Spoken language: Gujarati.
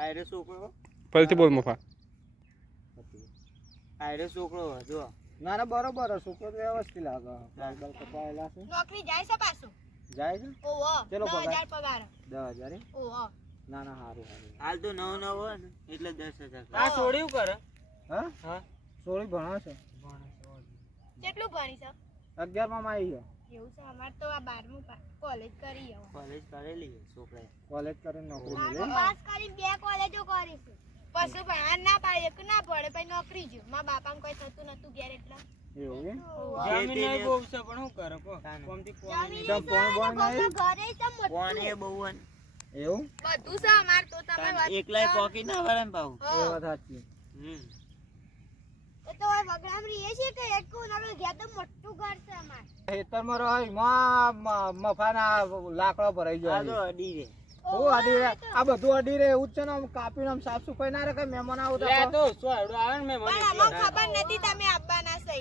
આયરે છોકરો ફરીથી બોલ મફા. આયરે છોકરો જો ના ના બરોબર છોકરો તો વ્યવસ્થિત લાગે બાલ કપાયેલા છે નોકરી જાય છે પાછું જાય છે ઓહો ચલો 10,000 પગાર 10,000 ઓહો ના ના સારું હાલ તો નવ હોય ને એટલે 10,000. આ છોડ્યું કરે હા હા સોળી ભણો છે કેટલું ભણી છે 11 માં આવી ગયો એવું છે અમાર તો આ 12મું કોલેજ કરી હવે કોલેજ કરેલી છોકરાએ કોલેજ કરીને નોકરી મારો મળે પાસ કરી બે કોલેજો કરીશું પછી ભણવા ના પાડે એક ના પડે પછી નોકરી જો મારા બાપાને કોઈ થતું નતું ઘેર એટલે એવું કે જમીન નહીં બહુ છે પણ શું કરે કો કોમથી ચમ પોણ બોણ નહીં ઘરે છે મોટું કોને બહુ એવું બધું છે અમાર તો તમે વાત એકલાય પોકી ના વળે ને પાઉ એ વાત સાચી એ તો હવે વગડામ રહીએ છીએ કે એક કોનાનું ઘેર તો મોટું ઘર છે અમાર ખેતરમાં રહી માં મફાના લાકડો ભરાઈ આ તો જાય અડી રે હું અડી રે આ બધું અડી રે એવું જ છે ને આમ કાપીને આમ સાફ સફાઈ ના રાખે મહેમાન આવતા તો સોયડો આવે ને મે પણ અમને ખબર નથી તમે